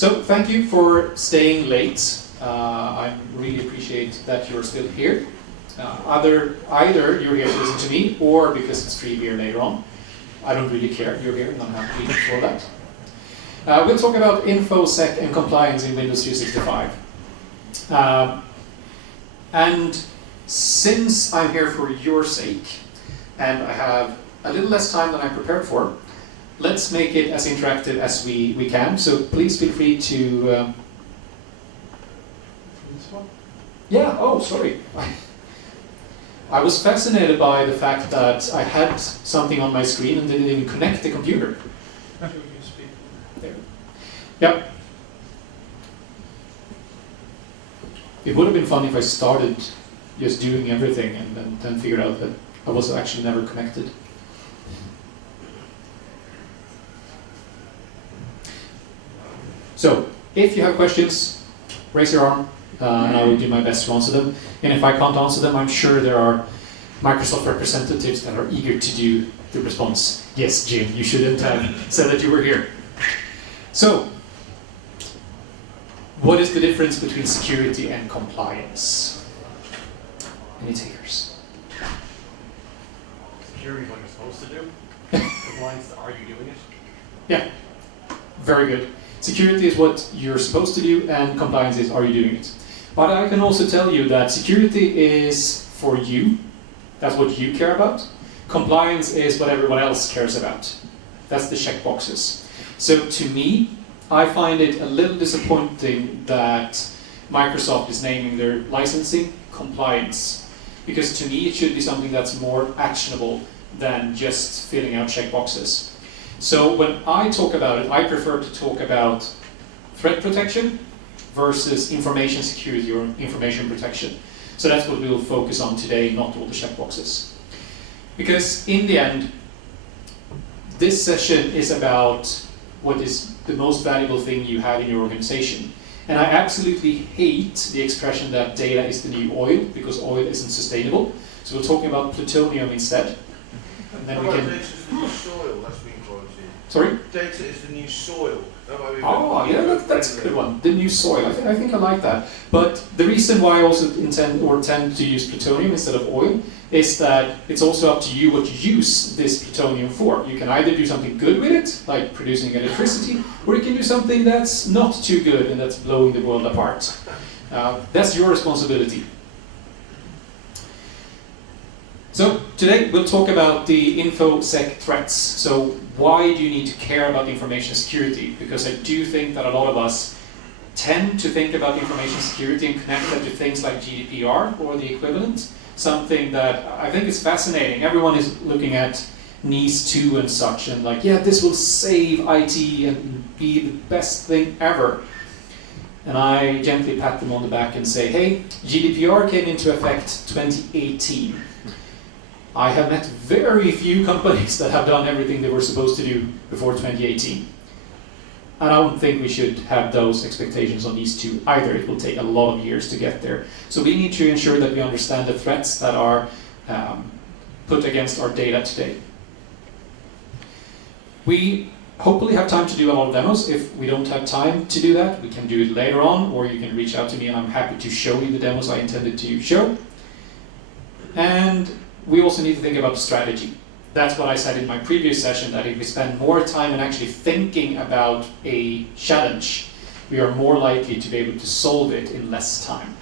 So thank you for staying late. I really appreciate that you're still here. Either you're here to listen to me or because it's free beer later on. I don't really care. You're here and I'm happy for that. We'll talk about Infosec and compliance in Windows 365. And since I'm here for your sake, and I have a little less time than I prepared for, let's make it as interactive as we can. So please feel free to... Yeah, oh, sorry. I was fascinated by the fact that I had something on my screen and didn't even connect the computer. There. Yep. It would have been fun if I started just doing everything and then figured out that I was actually never connected. So, if you have questions, raise your arm, and I will do my best to answer them. And if I can't answer them, I'm sure there are Microsoft representatives that are eager to do the response. Yes, Jim, you shouldn't have said that you were here. So, what is the difference between security and compliance? Any takers? Security is what you're supposed to do. Compliance, are you doing it? Yeah, very good. Security is what you're supposed to do, and compliance is, are you doing it? But I can also tell you that security is for you. That's what you care about. Compliance is what everyone else cares about. That's the checkboxes. So to me, I find it a little disappointing that Microsoft is naming their licensing compliance. Because to me, it should be something that's more actionable than just filling out checkboxes. So when I talk about it, I prefer to talk about threat protection versus information security or information protection. So that's what we will focus on today, not all the checkboxes. Because in the end, this session is about what is the most valuable thing you have in your organization. And I absolutely hate the expression that data is the new oil, because oil isn't sustainable. So we're talking about plutonium instead. And then we can... Data is the new soil, that's been quoted. Sorry? Data is the new soil. Oh, yeah, that's a good one. The new soil. I think I like that. But the reason why I also tend to use plutonium instead of oil is that it's also up to you what you use this plutonium for. You can either do something good with it, like producing electricity, or you can do something that's not too good and that's blowing the world apart. That's your responsibility. So today we'll talk about the Infosec threats. So why do you need to care about information security? Because I do think that a lot of us tend to think about information security and connect that to things like GDPR or the equivalent. Something that I think is fascinating. Everyone is looking at NIS 2 and such and like, yeah, this will save IT and be the best thing ever. And I gently pat them on the back and say, hey, GDPR came into effect 2018. I have met very few companies that have done everything they were supposed to do before 2018. And I don't think we should have those expectations on these two either. It will take a lot of years to get there. So we need to ensure that we understand the threats that are put against our data today. We hopefully have time to do a lot of demos. If we don't have time to do that, we can do it later on, or you can reach out to me and I'm happy to show you the demos I intended to show. And we also need to think about strategy. That's what I said in my previous session, that if we spend more time in actually thinking about a challenge, we are more likely to be able to solve it in less time.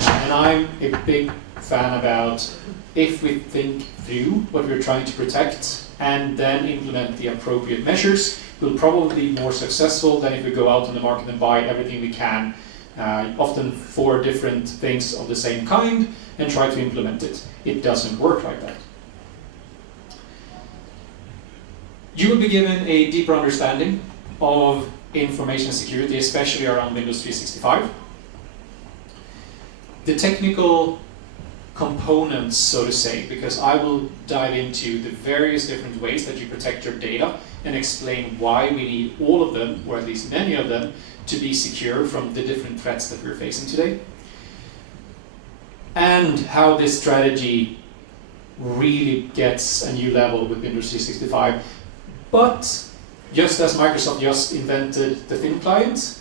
And I'm a big fan about if we think through what we're trying to protect and then implement the appropriate measures, we'll probably be more successful than if we go out on the market and buy everything we can, often 4 different things of the same kind, and try to implement it. It doesn't work like that. You will be given a deeper understanding of information security, especially around Windows 365. The technical components, so to say, because I will dive into the various different ways that you protect your data and explain why we need all of them, or at least many of them, to be secure from the different threats that we're facing today. And how this strategy really gets a new level with Windows 365. But just as Microsoft just invented the thin client,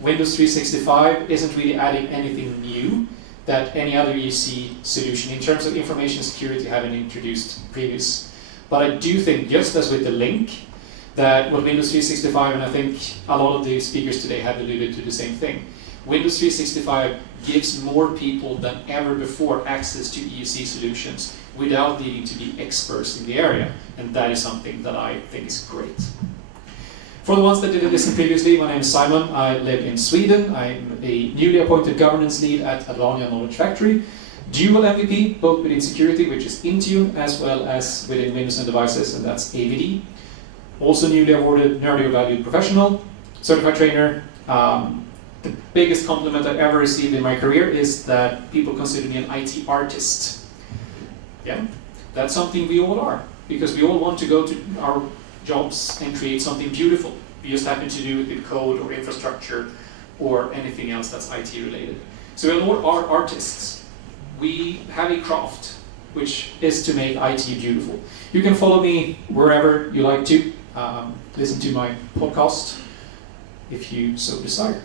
Windows 365 isn't really adding anything new that any other EUC solution in terms of information security haven't introduced previous. But I do think, just as with the link, that what Windows 365, and I think a lot of the speakers today have alluded to the same thing, Windows 365 gives more people than ever before access to EUC solutions without needing to be experts in the area, and that is something that I think is great. For the ones that didn't listen previously, my name is Simon. I live in Sweden. I'm a newly appointed governance lead at Advania Knowledge Factory. Dual MVP, both within security, which is Intune, as well as within Windows and Devices, and that's AVD. Also newly awarded Nerdy Valued Professional, certified trainer. The biggest compliment I've ever received in my career is that people consider me an IT artist. Yeah, that's something we all are, because we all want to go to our jobs and create something beautiful. We just happen to do it with code or infrastructure or anything else that's IT related. So we all are artists. We have a craft, which is to make IT beautiful. You can follow me wherever you like to. Listen to my podcast if you so desire.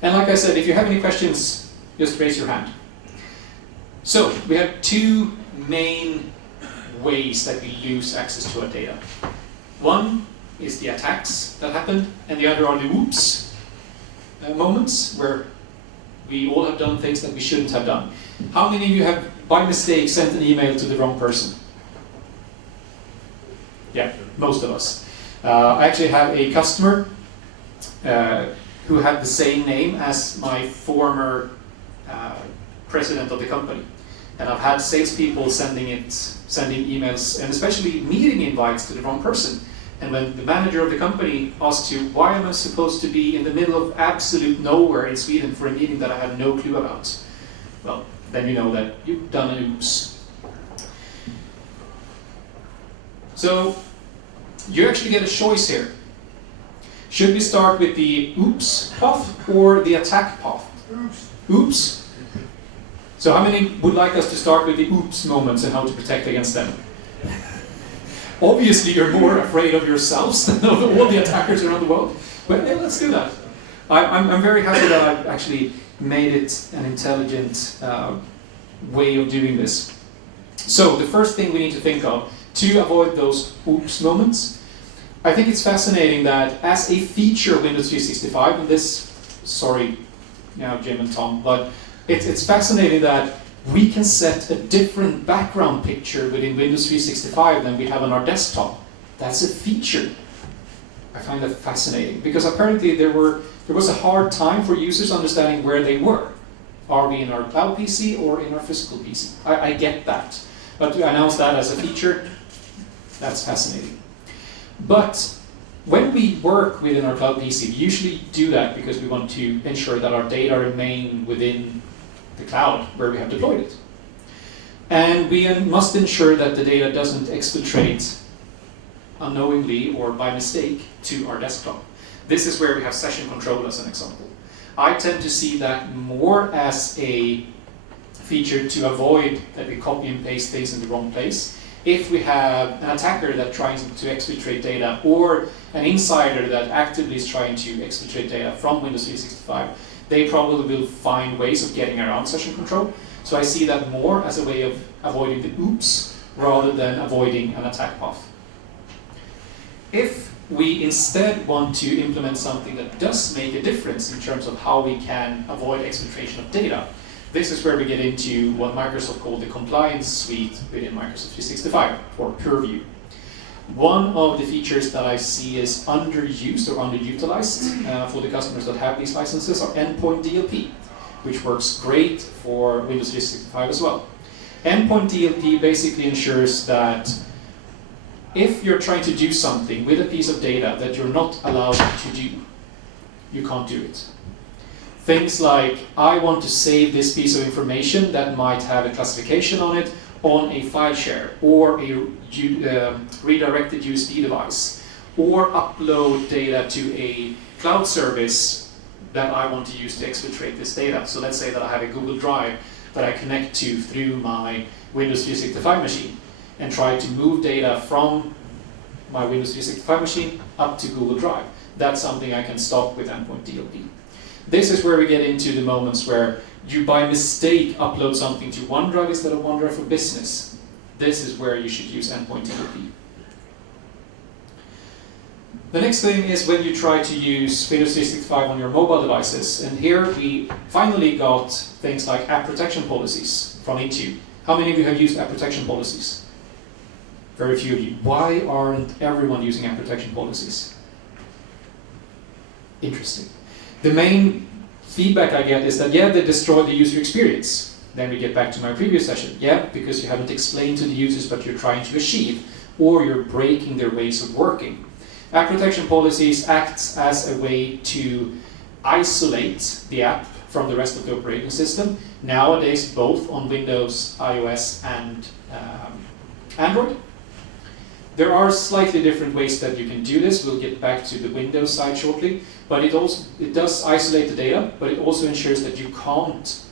And like I said, if you have any questions, just raise your hand. So we have two main ways that we lose access to our data. One is the attacks that happen, and the other are the oops moments where we all have done things that we shouldn't have done. How many of you have, by mistake, sent an email to the wrong person? Yeah, most of us. I actually have a customer who had the same name as my former president of the company. And I've had salespeople sending emails, and especially meeting invites to the wrong person. And when the manager of the company asked you, why am I supposed to be in the middle of absolute nowhere in Sweden for a meeting that I had no clue about? Well, then you know that you've done an oops. So, you actually get a choice here. Should we start with the oops path or the attack path? Oops. Oops? So how many would like us to start with the oops moments and how to protect against them? Obviously you're more afraid of yourselves than of all the attackers around the world. But yeah, let's do that. I'm very happy that I've actually made it an intelligent way of doing this. So the first thing we need to think of to avoid those oops moments, I think it's fascinating that as a feature of Windows 365, and this, sorry, Jim and Tom, but it's fascinating that we can set a different background picture within Windows 365 than we have on our desktop. That's a feature. I find that fascinating because apparently there was a hard time for users understanding where they were. Are we in our cloud PC or in our physical PC? I get that. But to announce that as a feature, that's fascinating. But when we work within our cloud PC, we usually do that because we want to ensure that our data remain within the cloud where we have deployed it. And we must ensure that the data doesn't exfiltrate unknowingly or by mistake to our desktop. This is where we have session control as an example. I tend to see that more as a feature to avoid that we copy and paste things in the wrong place. If we have an attacker that tries to exfiltrate data or an insider that actively is trying to exfiltrate data from Windows 365, they probably will find ways of getting around session control. So I see that more as a way of avoiding the oops rather than avoiding an attack path. If we instead want to implement something that does make a difference in terms of how we can avoid exfiltration of data, this is where we get into what Microsoft called the compliance suite within Microsoft 365, or Purview. One of the features that I see is underused or underutilized for the customers that have these licenses are endpoint DLP, which works great for Windows 365 as well. Endpoint DLP basically ensures that if you're trying to do something with a piece of data that you're not allowed to do, you can't do it. Things like, I want to save this piece of information that might have a classification on it on a file share, or a redirected USB device, or upload data to a cloud service that I want to use to exfiltrate this data. So let's say that I have a Google Drive that I connect to through my Windows 365 machine and try to move data from my Windows 365 machine up to Google Drive. that's something I can stop with endpoint DLP. This is where we get into the moments where you by mistake upload something to OneDrive instead of OneDrive for Business. This is where you should use endpoint DLP. The next thing is when you try to use Windows 365 on your mobile devices. And here we finally got things like app protection policies from Intune. How many of you have used app protection policies? Very few of you. Why aren't everyone using app protection policies? Interesting. The main feedback I get is that, yeah, they destroy the user experience. Then we get back to my previous session. Yeah, because you haven't explained to the users what you're trying to achieve, or you're breaking their ways of working. App protection policies acts as a way to isolate the app from the rest of the operating system. Nowadays, both on Windows, iOS, and Android. There are slightly different ways that you can do this. We'll get back to the Windows side shortly. But it does isolate the data, but it also ensures that you can't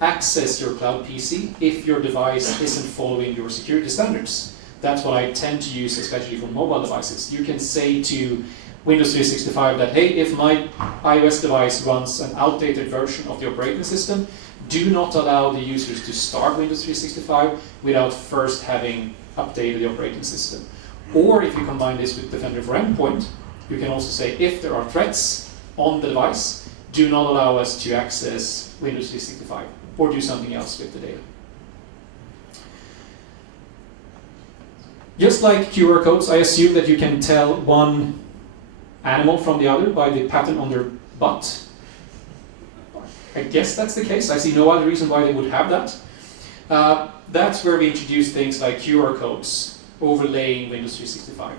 access your cloud PC if your device isn't following your security standards. That's what I tend to use, especially for mobile devices. You can say to Windows 365 that, hey, if my iOS device runs an outdated version of the operating system, do not allow the users to start Windows 365 without first having updated the operating system. Or if you combine this with Defender for Endpoint, you can also say if there are threats on the device, do not allow us to access Windows 365 or do something else with the data. Just like QR codes, I assume that you can tell one animal from the other by the pattern on their butt. I guess that's the case. I see no other reason why they would have that. That's where we introduce things like QR codes overlaying Windows 365.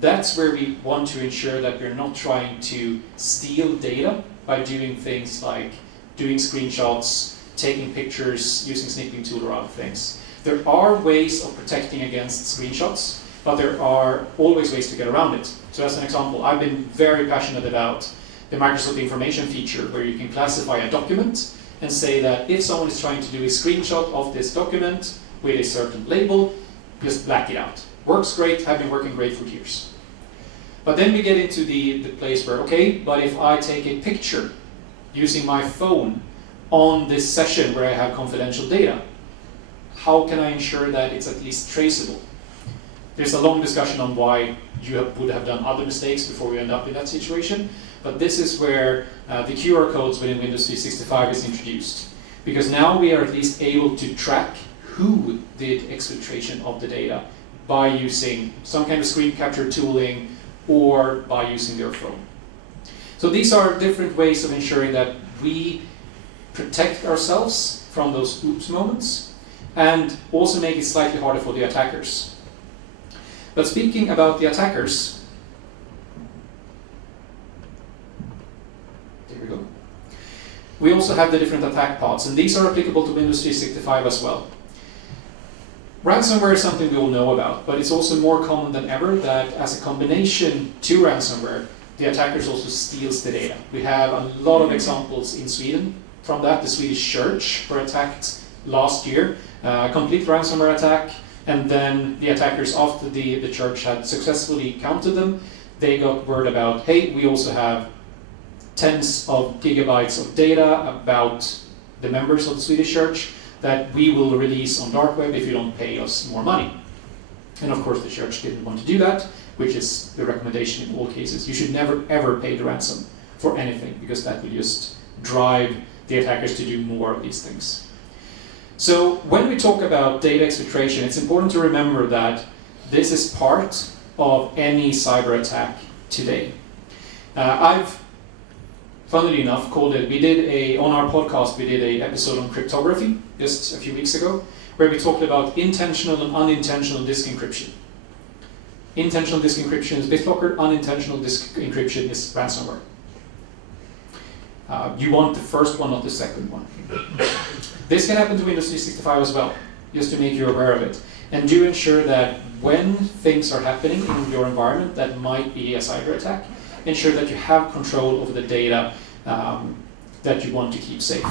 That's where we want to ensure that we're not trying to steal data by doing things like doing screenshots, taking pictures, using snipping tool or other things. There are ways of protecting against screenshots, but there are always ways to get around it. So as an example, I've been very passionate about the Microsoft information feature where you can classify a document and say that if someone is trying to do a screenshot of this document with a certain label, just black it out. Works great, have been working great for years. But then we get into the place where, okay, but if I take a picture using my phone on this session where I have confidential data, how can I ensure that it's at least traceable? There's a long discussion on why you would have done other mistakes before we end up in that situation, but this is where the QR codes within Windows 365 is introduced. Because now we are at least able to track who did exfiltration of the data by using some kind of screen capture tooling or by using their phone. So these are different ways of ensuring that we protect ourselves from those oops moments and also make it slightly harder for the attackers. But speaking about the attackers, there we go. We also have the different attack paths, and these are applicable to Windows 365 as well. Ransomware is something we all know about, but it's also more common than ever that as a combination to ransomware, the attackers also steals the data. We have a lot of examples in Sweden from that. The Swedish church were attacked last year, a complete ransomware attack, and then the attackers, after the church had successfully counted them, they got word about, hey, we also have tens of gigabytes of data about the members of the Swedish church that we will release on dark web if you don't pay us more money. And of course the church didn't want to do that, which is the recommendation in all cases. You should never ever pay the ransom for anything, because that will just drive the attackers to do more of these things. So when we talk about data exfiltration, it's important to remember that this is part of any cyber attack today. I've, funnily enough, called it, on our podcast, we did an episode on cryptography just a few weeks ago, where we talked about intentional and unintentional disk encryption. Intentional disk encryption is BitLocker, unintentional disk encryption is ransomware. You want the first one, not the second one. This can happen to Windows 365 as well, just to make you aware of it. And do ensure that when things are happening in your environment that might be a cyber attack, ensure that you have control over the data that you want to keep safe.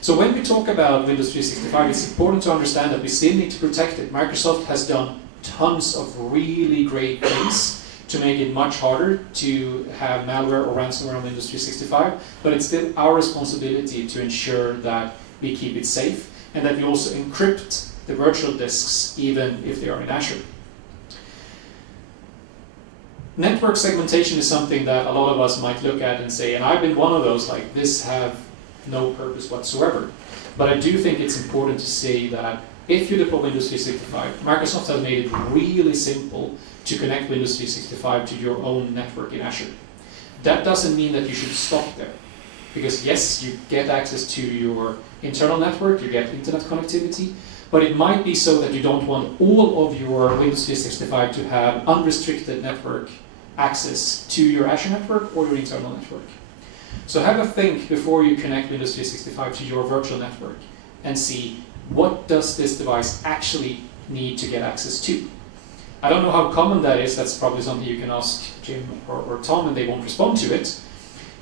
So when we talk about Windows 365, it's important to understand that we still need to protect it. Microsoft has done tons of really great things to make it much harder to have malware or ransomware on Windows 365, but it's still our responsibility to ensure that we keep it safe and that we also encrypt the virtual disks even if they are in Azure. Network segmentation is something that a lot of us might look at and say, and I've been one of those, like, this have no purpose whatsoever. But I do think it's important to say that if you deploy Windows 365, Microsoft has made it really simple to connect Windows 365 to your own network in Azure. That doesn't mean that you should stop there. Because yes, you get access to your internal network, you get internet connectivity, but it might be so that you don't want all of your Windows 365 to have unrestricted network access to your Azure network or your internal network. So have a think before you connect Windows 365 to your virtual network and see, what does this device actually need to get access to? I don't know how common that is. That's probably something you can ask Jim or Tom, and they won't respond to it.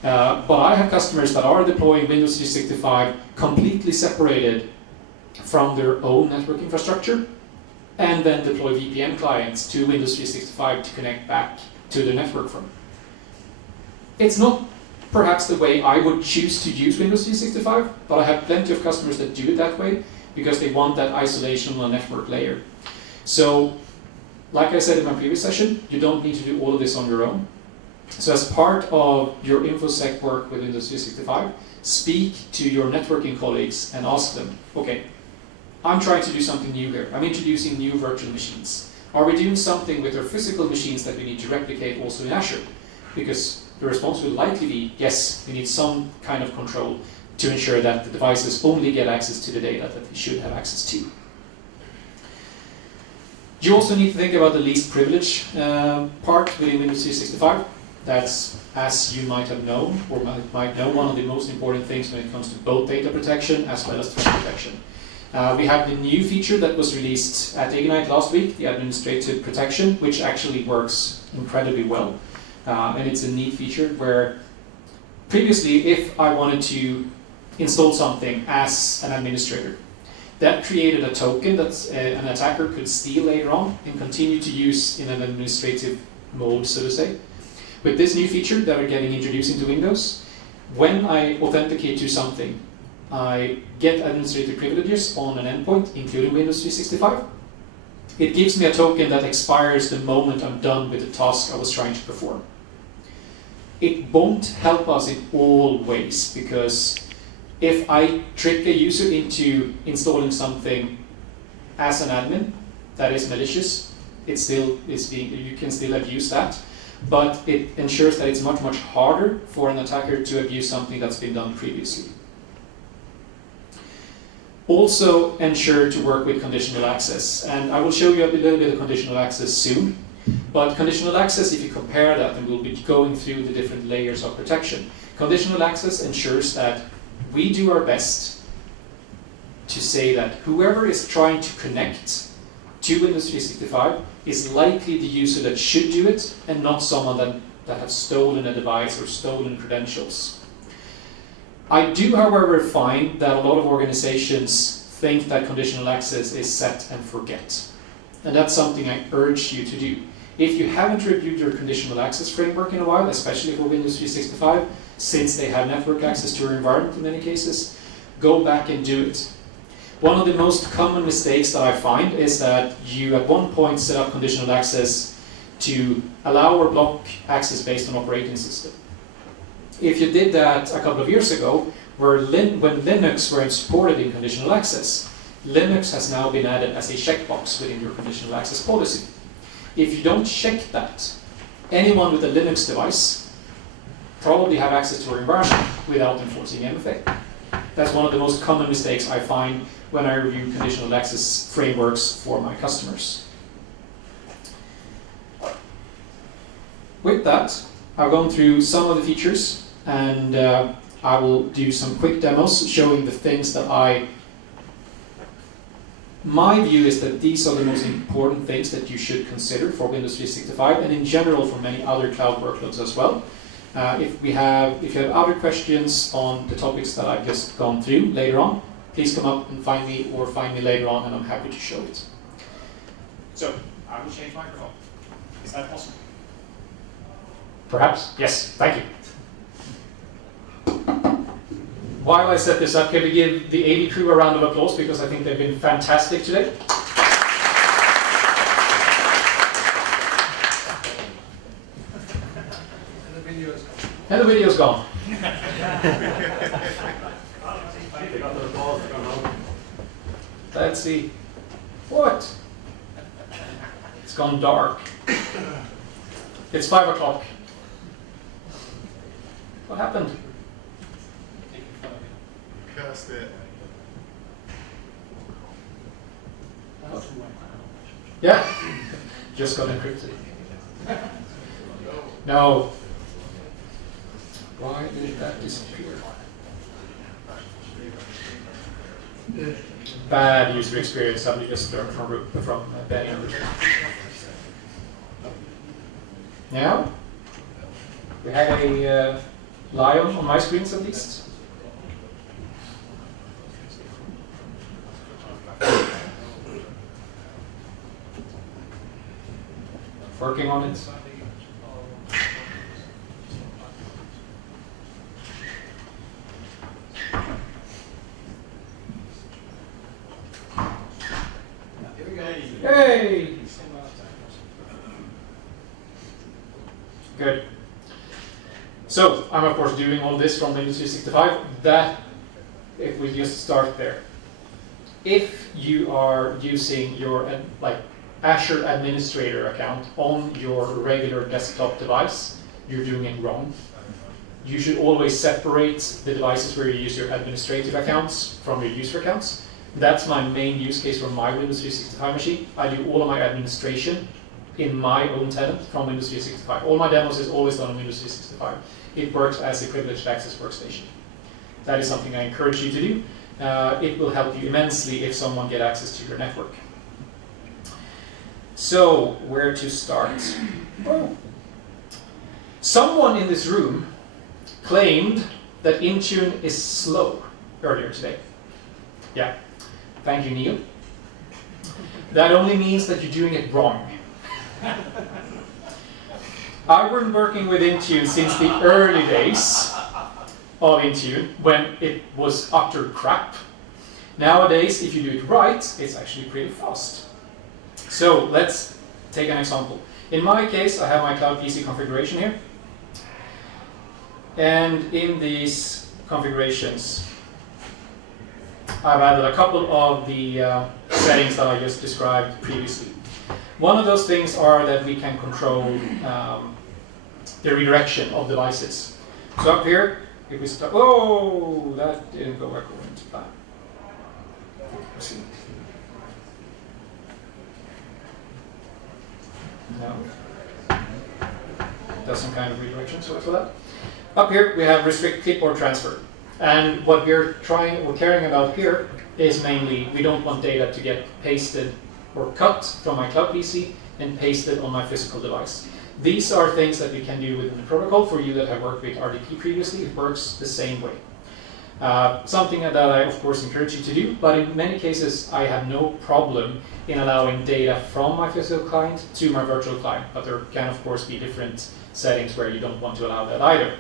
But I have customers that are deploying Windows 365 completely separated from their own network infrastructure, and then deploy VPN clients to Windows 365 to connect back to the network from. It's not perhaps the way I would choose to use Windows 365, but I have plenty of customers that do it that way because they want that isolation on a network layer. So, like I said in my previous session, you don't need to do all of this on your own. So as part of your Infosec work with Windows 365, speak to your networking colleagues and ask them, okay, I'm trying to do something new here. I'm introducing new virtual machines. Are we doing something with our physical machines that we need to replicate also in Azure? Because the response will likely be, yes, we need some kind of control to ensure that the devices only get access to the data that they should have access to. You also need to think about the least privilege part within Windows 365. That's, as you might have known, or might know, one of the most important things when it comes to both data protection as well as threat protection. We have the new feature that was released at Ignite last week, the administrative protection, which actually works incredibly well. And it's a neat feature where previously, if I wanted to install something as an administrator, that created a token that an attacker could steal later on and continue to use in an administrative mode, so to say. With this new feature that are getting introduced into Windows, when I authenticate to something, I get administrative privileges on an endpoint, including Windows 365. It gives me a token that expires the moment I'm done with the task I was trying to perform. It won't help us in all ways, because if I trick a user into installing something as an admin that is malicious, you can still abuse that, but it ensures that it's much, much harder for an attacker to abuse something that's been done previously. Also ensure to work with conditional access, and I will show you a little bit of conditional access soon. But conditional access, if you compare that, and we'll be going through the different layers of protection, conditional access ensures that we do our best to say that whoever is trying to connect to Windows 365 is likely the user that should do it, and not someone that has stolen a device or stolen credentials. I do, however, find that a lot of organizations think that conditional access is set and forget. And that's something I urge you to do. If you haven't reviewed your conditional access framework in a while, especially for Windows 365, since they have network access to your environment in many cases, go back and do it. One of the most common mistakes that I find is that you at one point set up conditional access to allow or block access based on operating system. If you did that a couple of years ago, when Linux were supported in conditional access, Linux has now been added as a checkbox within your conditional access policy. If you don't check that, anyone with a Linux device probably have access to your environment without enforcing MFA. That's one of the most common mistakes I find when I review conditional access frameworks for my customers. With that, I've gone through some of the features, and I will do some quick demos showing the things that my view is that these are the most important things that you should consider for Windows 365, and in general for many other cloud workloads as well. If you have other questions on the topics that I've just gone through later on, please come up and find me, or find me later on, and I'm happy to show it. So, I will change microphone. Is that possible? Perhaps? Yes, thank you. While I set this up, can we give the AD crew a round of applause because I think they've been fantastic today? And the video's gone. Let's see. What? It's gone dark. It's 5 o'clock. What happened? Cast it. Yeah? Just got encrypted. No. Why did that disappear? Bad user experience. Somebody just learned from bad numbers. Now, we have a lion on my screens at least. Working on it. Hey! Good. So, I'm of course doing all this from Windows 365. That, if we just start there. If you are using your Azure administrator account on your regular desktop device, you're doing it wrong. You should always separate the devices where you use your administrative accounts from your user accounts. That's my main use case for my Windows 365 machine. I do all of my administration in my own tenant from Windows 365. All my demos is always done on Windows 365. It works as a privileged access workstation. That is something I encourage you to do. It will help you immensely if someone gets access to your network. So, where to start? Oh. Someone in this room claimed that Intune is slow earlier today. Yeah. Thank you, Neil. That only means that you're doing it wrong. I've been working with Intune since the early days of Intune, when it was utter crap. Nowadays, if you do it right, it's actually pretty fast. So let's take an example. In my case, I have my Cloud PC configuration here. And in these configurations, I've added a couple of the settings that I just described previously. One of those things are that we can control the redirection of devices. So up here, if we start, oh, that didn't go according to plan. Let's see. No. Does some kind of redirection, sorry for that. Up here, we have restrict clipboard transfer. And what we're caring about here is mainly we don't want data to get pasted or cut from my cloud PC and pasted on my physical device. These are things that we can do within the protocol. For you that have worked with RDP previously, it works the same way. Something that I, of course, encourage you to do, but in many cases, I have no problem in allowing data from my physical client to my virtual client, but there can, of course, be different settings where you don't want to allow that either.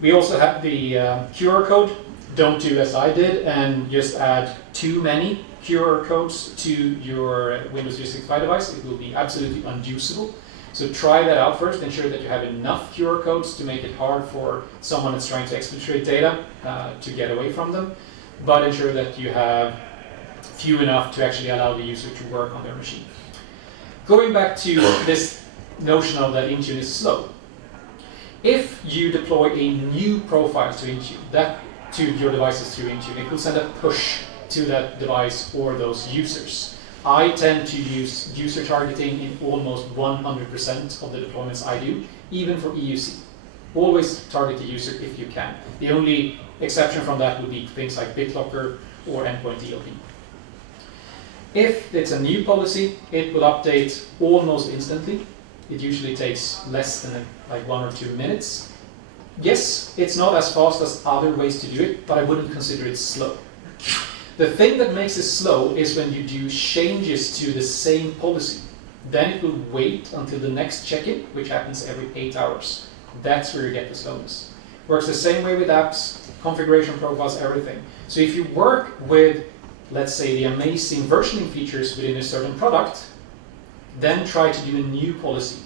We also have the QR code. Don't do as I did and just add too many QR codes to your Windows 365 device. It will be absolutely unusable. So try that out first. Ensure that you have enough QR codes to make it hard for someone that's trying to exfiltrate data to get away from them. But ensure that you have few enough to actually allow the user to work on their machine. Going back to this notion of that Intune is slow. If you deploy a new profile to Intune, to your devices through Intune, it will send a push to that device or those users. I tend to use user targeting in almost 100% of the deployments I do, even for EUC. Always target the user if you can. The only exception from that would be things like BitLocker or endpoint DLP. If it's a new policy, it will update almost instantly. It usually takes less than 1 or 2 minutes. Yes, it's not as fast as other ways to do it, but I wouldn't consider it slow. The thing that makes it slow is when you do changes to the same policy. Then it will wait until the next check-in, which happens every 8 hours. That's where you get the slowness. Works the same way with apps, configuration profiles, everything. So if you work with, let's say, the amazing versioning features within a certain product, then try to do a new policy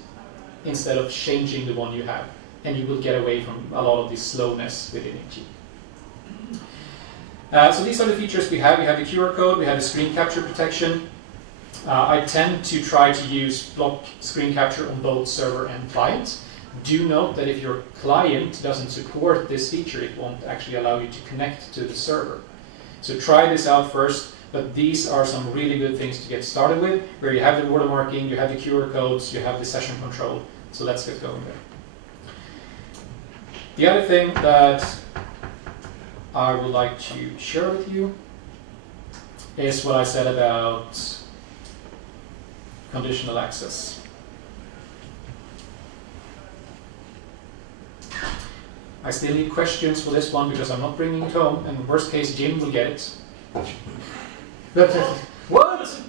instead of changing the one you have. And you will get away from a lot of this slowness within it. So these are the features we have. We have the QR code, we have the screen capture protection. I tend to try to use block screen capture on both server and client. Do note that if your client doesn't support this feature, it won't actually allow you to connect to the server. So try this out first, but these are some really good things to get started with, where you have the watermarking, you have the QR codes, you have the session control. So let's get going there. The other thing that I would like to share with you is what I said about conditional access. I still need questions for this one because I'm not bringing it home, and worst case, Jim will get it. What?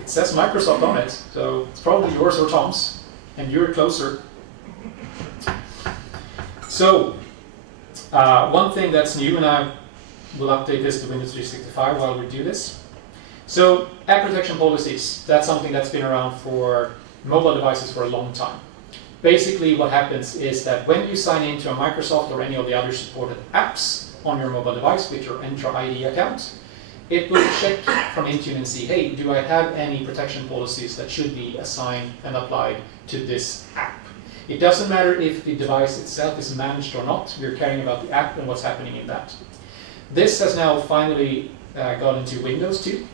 It says Microsoft on it, so it's probably yours or Tom's, and you're closer. So, one thing that's new, and I will update this to Windows 365 while we do this. So, app protection policies, that's something that's been around for mobile devices for a long time. Basically, what happens is that when you sign into a Microsoft or any of the other supported apps on your mobile device with your Entra ID account, it will check from Intune and see, hey, do I have any protection policies that should be assigned and applied to this app? It doesn't matter if the device itself is managed or not, we're caring about the app and what's happening in that. This has now finally got into Windows too.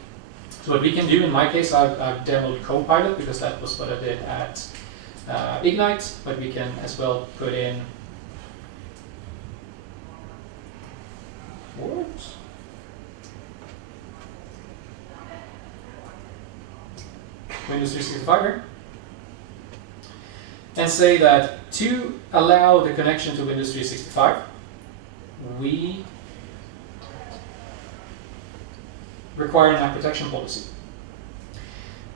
So what we can do, in my case, I've demoed Copilot because that was what I did at Ignite, but we can as well put in what? Windows 365 here. And say that to allow the connection to Windows 365, we require an app protection policy.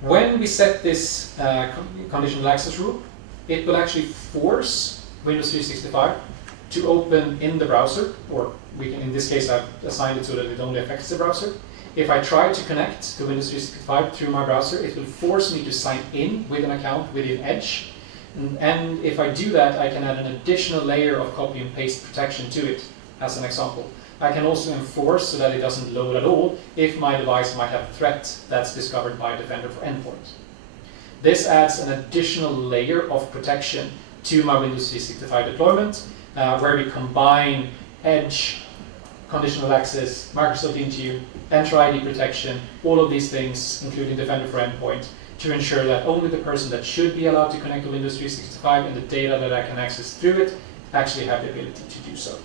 When we set this conditional access rule, it will actually force Windows 365 to open in the browser, or we can, in this case, I've assigned it so that it only affects the browser. If I try to connect to Windows 365 through my browser, it will force me to sign in with an account within Edge. And if I do that, I can add an additional layer of copy and paste protection to it, as an example. I can also enforce so that it doesn't load at all if my device might have a threat that's discovered by Defender for Endpoint. This adds an additional layer of protection to my Windows 365 deployment, where we combine Edge, conditional access, Microsoft Intune, Entra ID protection, all of these things, including Defender for Endpoint, to ensure that only the person that should be allowed to connect to Windows 365 and the data that I can access through it actually have the ability to do so.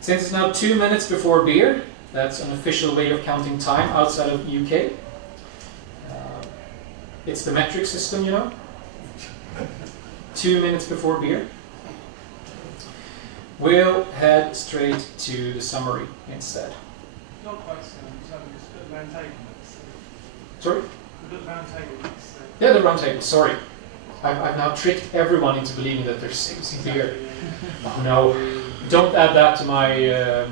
Since it's now 2 minutes before beer, that's an official way of counting time outside of UK. It's the metric system, you know. 2 minutes before beer. We'll head straight to the summary instead. Not quite so, just a bit of round table. Sorry? A bit of round table. Yeah, the round table, sorry. I've now tricked everyone into believing that there's beer. Oh no, don't add that to my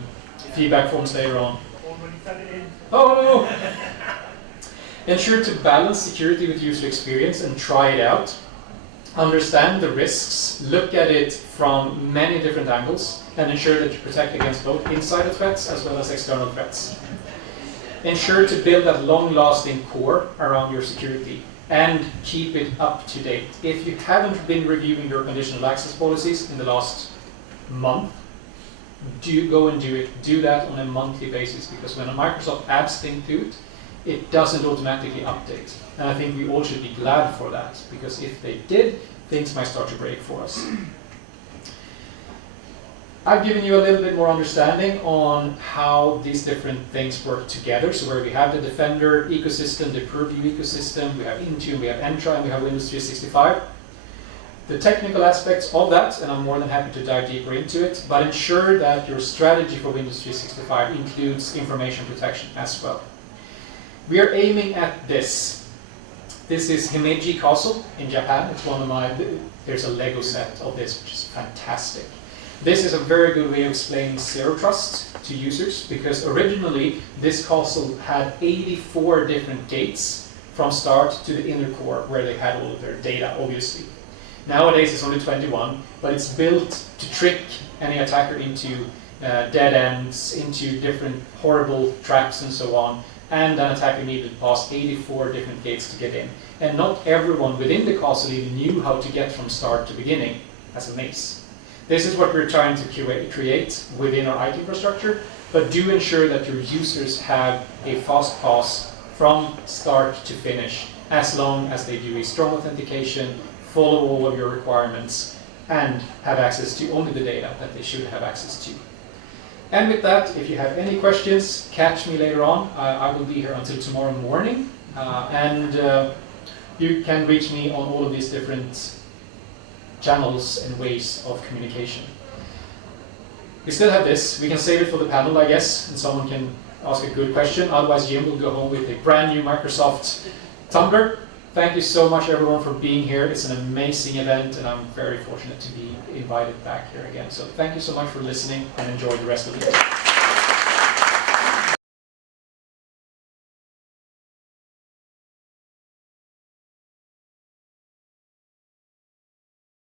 feedback forms later on. Already fed it in. Oh no! Ensure to balance security with user experience and try it out. Understand the risks, look at it from many different angles, and ensure that you protect against both insider threats as well as external threats. Ensure to build that long-lasting core around your security and keep it up to date. If you haven't been reviewing your conditional access policies in the last month, do go and do it. Do that on a monthly basis, because when a Microsoft adds things to it, it doesn't automatically update. And I think we all should be glad for that, because if they did, things might start to break for us. I've given you a little bit more understanding on how these different things work together. So where we have the Defender ecosystem, the Purview ecosystem, we have Intune, we have Entra, and we have Windows 365. The technical aspects of that, and I'm more than happy to dive deeper into it, but ensure that your strategy for Windows 365 includes information protection as well. We are aiming at this. This is Himeji Castle in Japan. It's one of my, there's a Lego set of this, which is fantastic. This is a very good way of explaining zero trust to users, because originally this castle had 84 different gates from start to the inner core where they had all of their data, obviously. Nowadays it's only 21, but it's built to trick any attacker into dead ends, into different horrible traps and so on, and an attacker needed to pass 84 different gates to get in. And not everyone within the castle even knew how to get from start to beginning as a maze. This is what we're trying to create within our IT infrastructure, but do ensure that your users have a fast pass from start to finish, as long as they do a strong authentication, follow all of your requirements, and have access to only the data that they should have access to. And with that, if you have any questions, catch me later on. I will be here until tomorrow morning, and you can reach me on all of these different channels and ways of communication. We still have this. We can save it for the panel, I guess, and someone can ask a good question. Otherwise, Jim will go home with a brand new Microsoft Tumbler. Thank you so much, everyone, for being here. It's an amazing event, and I'm very fortunate to be invited back here again. So thank you so much for listening, and enjoy the rest of the day.